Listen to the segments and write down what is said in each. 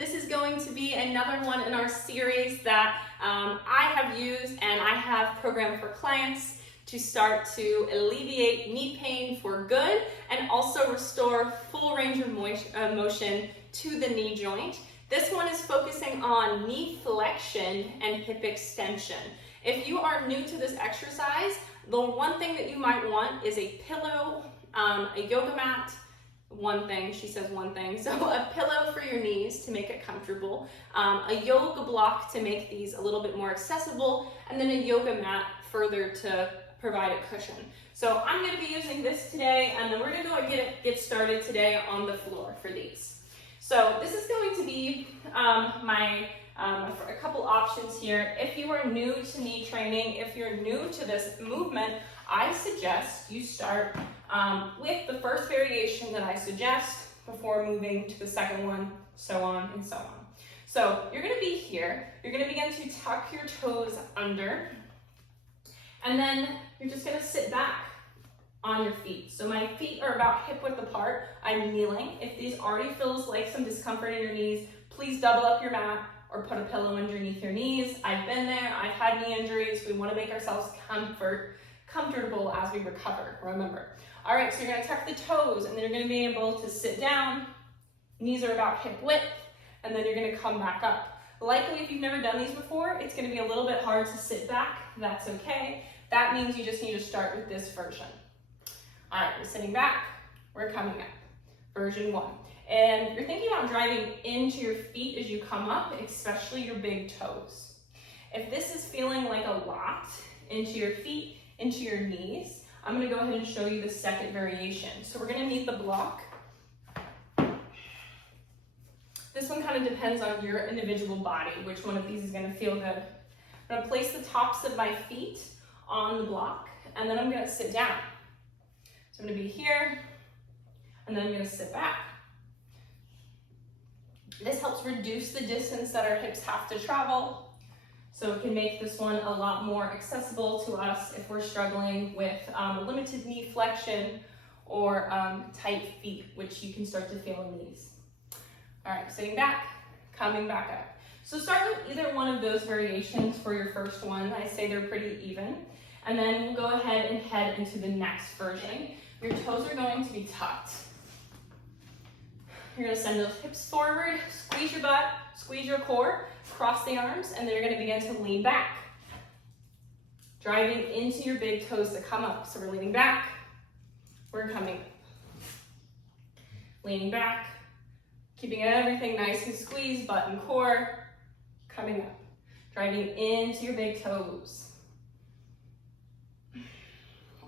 This is going to be another one in our series that I have used and I have programmed for clients to start to alleviate knee pain for good and also restore full range of motion to the knee joint. This one is focusing on knee flexion and hip extension. If you are new to this exercise, the one thing that you might want is a pillow, a yoga mat, one thing, she says one thing, so a pillow for your knees to make it comfortable, a yoga block to make these a little bit more accessible, and then a yoga mat further to provide a cushion. So I'm going to be using this today, and then we're going to go and get started today on the floor for these. So this is going to be a couple options here. If you are new to knee training, if you're new to this movement, I suggest you start with the first variation that I suggest before moving to the second one, so on and so on. So you're going to be here. You're going to begin to tuck your toes under, and then you're just going to sit back on your feet. So my feet are about hip width apart. I'm kneeling. If these already feels like some discomfort in your knees, please double up your mat or put a pillow underneath your knees. I've been there. I've had knee injuries. We want to make ourselves comfortable as we recover, remember. All right, so you're going to tuck the toes, and then you're going to be able to sit down. Knees are about hip width, and then you're going to come back up. Likely, if you've never done these before, it's going to be a little bit hard to sit back. That's okay. That means you just need to start with this version. All right, we're sitting back. We're coming up. Version 1. And you're thinking about driving into your feet as you come up, especially your big toes. If this is feeling like a lot into your feet, into your knees, I'm going to go ahead and show you the second variation. So we're going to need the block. This one kind of depends on your individual body, which one of these is going to feel good. I'm going to place the tops of my feet on the block, and then I'm going to sit down. So I'm going to be here, and then I'm going to sit back. This helps reduce the distance that our hips have to travel, so it can make this one a lot more accessible to us if we're struggling with limited knee flexion or tight feet, which you can start to feel in these. All right, sitting back, coming back up. So start with either one of those variations for your first one. I say they're pretty even. And then we'll go ahead and head into the next version. Your toes are going to be tucked. You're going to send those hips forward, squeeze your butt, squeeze your core, cross the arms, and then you're going to begin to lean back, driving into your big toes to come up. So we're leaning back, we're coming up. Leaning back, keeping everything nice and squeezed, butt and core, coming up, driving into your big toes.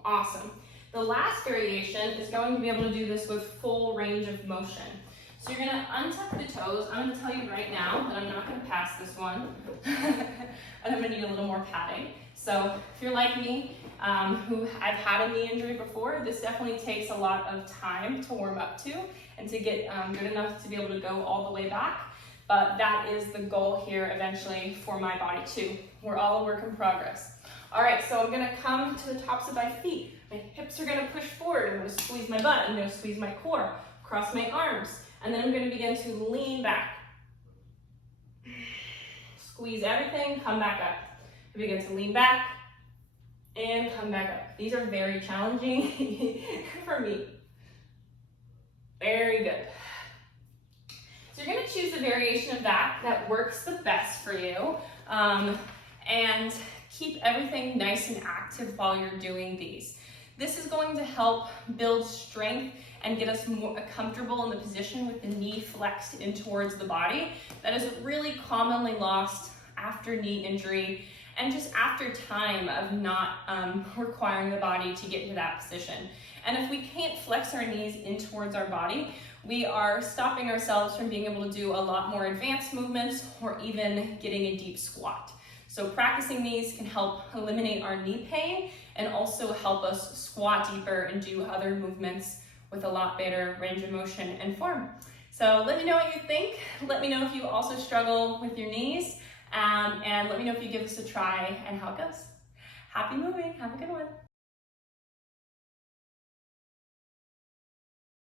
Awesome. The last variation is going to be able to do this with full range of motion. So you're going to untuck the toes. I'm going to tell you right now that I'm not going to pass this one. And I'm going to need a little more padding. So if you're like me, who I've had a knee injury before, this definitely takes a lot of time to warm up to and to get good enough to be able to go all the way back. But that is the goal here eventually for my body too. We're all a work in progress. All right, so I'm going to come to the tops of my feet. My hips are going to push forward. I'm going to squeeze my butt. I'm going to squeeze my core, cross my arms, and then I'm going to begin to lean back. Squeeze everything, come back up. I begin to lean back and come back up. These are very challenging for me. Very good. So you're going to choose the variation of that works the best for you, and keep everything nice and active while you're doing these. This is going to help build strength and get us more comfortable in the position with the knee flexed in towards the body. That is really commonly lost after knee injury and just after time of not requiring the body to get into that position. And if we can't flex our knees in towards our body, we are stopping ourselves from being able to do a lot more advanced movements or even getting a deep squat. So practicing these can help eliminate our knee pain and also help us squat deeper and do other movements with a lot better range of motion and form. So let me know what you think. Let me know if you also struggle with your knees, and let me know if you give this a try and how it goes. Happy moving, have a good one.